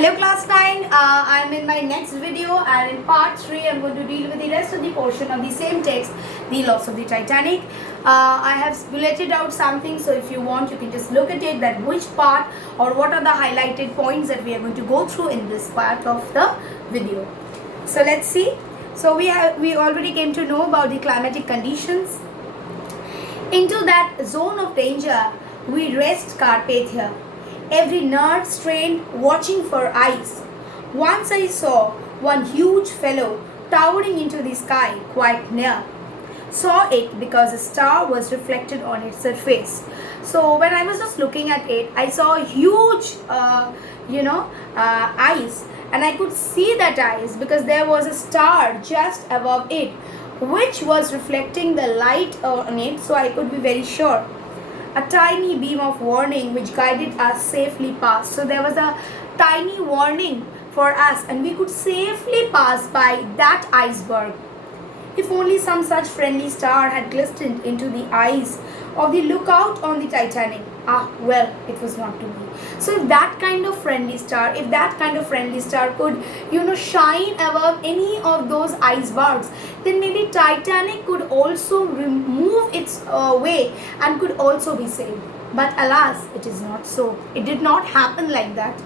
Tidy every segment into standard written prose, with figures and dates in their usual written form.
Hello class 9, I'm in my next video and in part 3 I'm going to deal with the rest of the portion of the same text, the loss of the Titanic. I have bulleted out something, so if you want you can just look at it, that which part or what are the highlighted points that we are going to go through in this part of the video. So let's see. So we already came to know about the climatic conditions. Into that zone of danger we rest Carpathia, every nerve strained, watching for ice. Once I saw one huge fellow towering into the sky quite near. Saw it because a star was reflected on its surface. So when I was just looking at it, I saw a huge, ice, and I could see that ice because there was a star just above it, which was reflecting the light on it. So I could be very sure. A tiny beam of warning which guided us safely past. So there was a tiny warning for us and we could safely pass by that iceberg. If only some such friendly star had glistened into the eyes of the lookout on the Titanic. Well, it was not to be. So if that kind of friendly star, could, shine above any of those icebergs, then maybe Titanic could also remove its way and could also be saved. But alas, it is not so. It did not happen like that.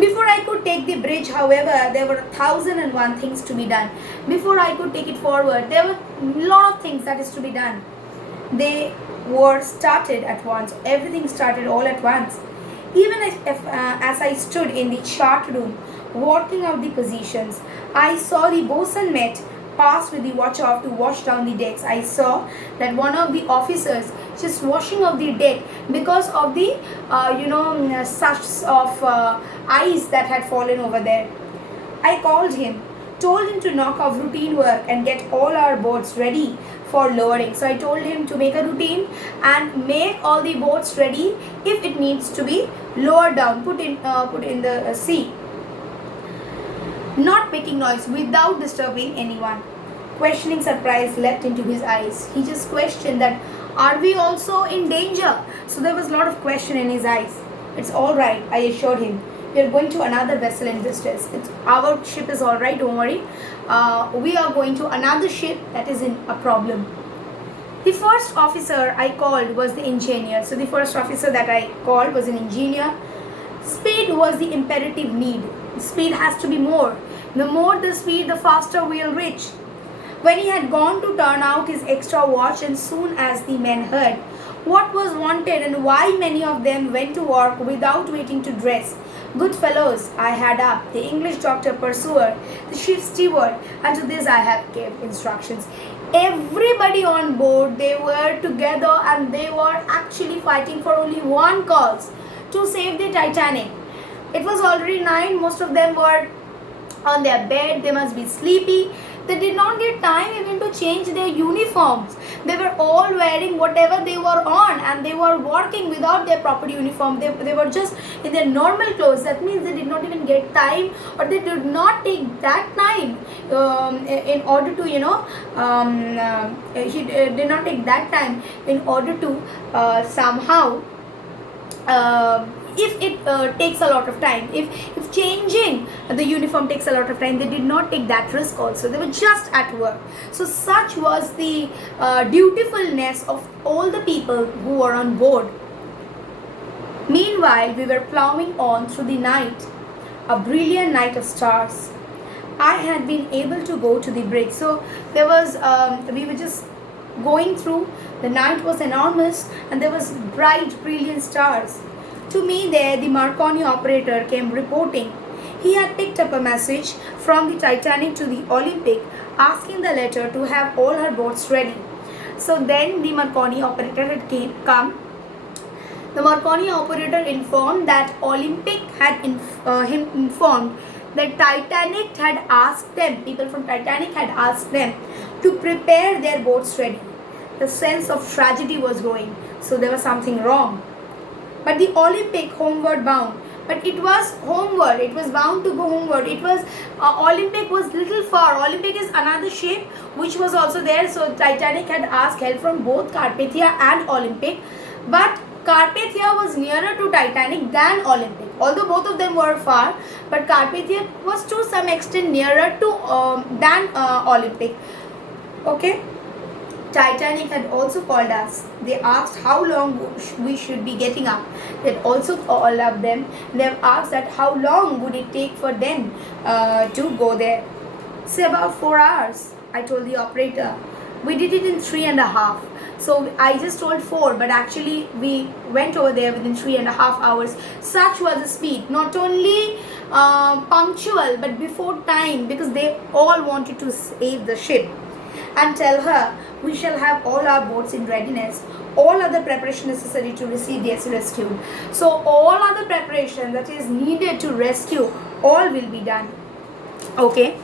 Before I could take the bridge, however, there were 1,001 things to be done. Before I could take it forward, there were a lot of things that is to be done. They were started at once. Everything started all at once. Even as I stood in the chart room, working out the positions, I saw the bosun mate pass with the watch off to wash down the decks. I saw that one of the officers just washing off the deck because of the sachs of ice that had fallen over there. I called him, told him to knock off routine work and get all our boats ready for lowering. So I told him to make a routine and make all the boats ready if it needs to be lowered down, put in the sea. Not making noise without disturbing anyone. Questioning surprise leapt into his eyes. He just questioned that, are we also in danger? So there was a lot of question in his eyes. It's all right, I assured him. We are going to another vessel in distress. Our ship is all right, don't worry. We are going to another ship that is in a problem. The first officer I called was the engineer. So the first officer that I called was an engineer. Speed was the imperative need. Speed has to be more. The more the speed, the faster we'll reach. When he had gone to turn out his extra watch, and soon as the men heard what was wanted and why many of them went to work without waiting to dress, good fellows, I had up the English doctor pursuer, the chief steward, and to this I have gave instructions. Everybody on board, they were together and they were actually fighting for only one cause, to save the Titanic. It was already 9, most of them were on their bed, they must be sleepy. They did not get time even to change their uniforms. They were all wearing whatever they were on and they were working without their proper uniform. They were just in their normal clothes. That means they did not even get time, or they did not take that time in order to, he did not take that time in order to somehow if it takes a lot of time, if changing the uniform takes a lot of time, they did not take that risk also. They were just at work. So such was the dutifulness of all the people who were on board. Meanwhile, we were plowing on through the night, a brilliant night of stars. I had been able to go to the bridge. So there was, we were just going through. The night was enormous and there was bright, brilliant stars. To me there, the Marconi operator came reporting. He had picked up a message from the Titanic to the Olympic asking the latter to have all her boats ready. So then the Marconi operator had come. The Marconi operator informed that Olympic had informed that Titanic had asked them, people from Titanic had asked them to prepare their boats ready. The sense of tragedy was growing, so there was something wrong. But the Olympic homeward bound. But it was homeward. It was bound to go homeward. It was Olympic was little far. Olympic is another ship which was also there. So Titanic had asked help from both Carpathia and Olympic. But Carpathia was nearer to Titanic than Olympic. Although both of them were far, but Carpathia was to some extent nearer to than Olympic. Okay. Titanic had also called us. They asked how long we should be getting up. They had also called up them. They have asked that how long would it take for them to go there. Say about 4 hours, I told the operator. We did it in 3.5. So I just told 4, but actually we went over there within 3.5 hours. Such was the speed. Not only punctual, but before time, because they all wanted to save the ship. And tell her we shall have all our boats in readiness, all other preparation necessary to receive the rescued. So all other preparation that is needed to rescue, all will be done. Okay.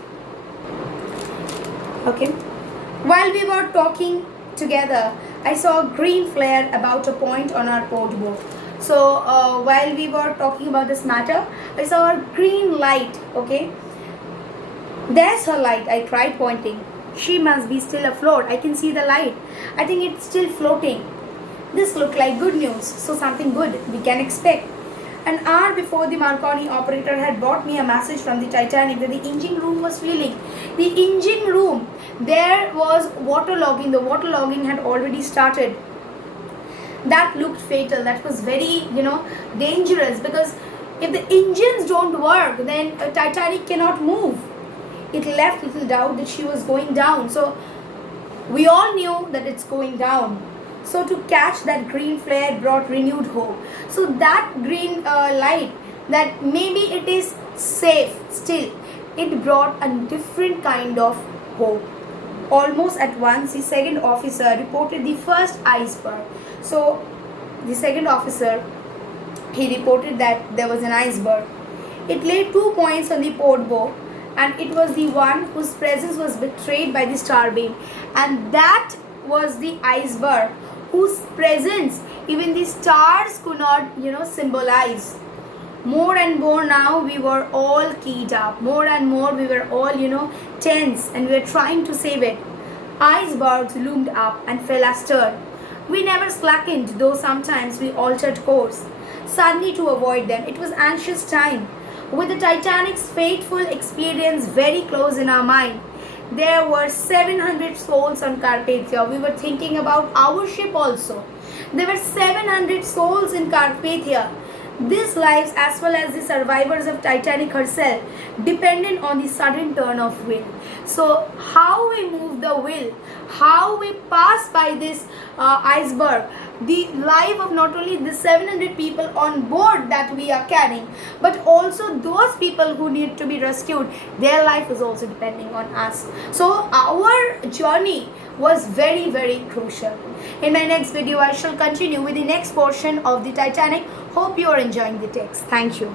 While we were talking together, I saw a green flare about a point on our port bow. So while we were talking about this matter, I saw a green light. Okay, there's her light. I tried pointing. She must be still afloat. I can see the light. I think it's still floating. This looked like good news, so something good we can expect. An hour before, the Marconi operator had brought me a message from the Titanic that the engine room was failing. The engine room, there was waterlogging. The waterlogging had already started. That looked fatal. That was very, dangerous, because if the engines don't work, then a Titanic cannot move. It left little doubt that she was going down. So we all knew that it's going down. So to catch that green flare brought renewed hope. So that green light, that maybe it is safe still, it brought a different kind of hope. Almost at once, the second officer reported the first iceberg. So the second officer, he reported that there was an iceberg. It lay 2 points on the port bow, and it was the one whose presence was betrayed by the starbeam. And that was the iceberg whose presence even the stars could not, symbolize. More and more now we were all keyed up. More and more we were all, tense, and we were trying to save it. Icebergs loomed up and fell astern. We never slackened, though sometimes we altered course, suddenly to avoid them. It was anxious time. With the Titanic's fateful experience very close in our mind, there were 700 souls on Carpathia. We were thinking about our ship also. There were 700 souls in Carpathia. These lives, as well as the survivors of Titanic herself, depended on the sudden turn of will. So how we move the will, how we pass by this iceberg, the life of not only the 700 people on board that we are carrying, but also those people who need to be rescued, their life is also depending on us. So our journey was very, very crucial. In my next video, I shall continue with the next portion of the Titanic. Hope you are enjoying the text. Thank you.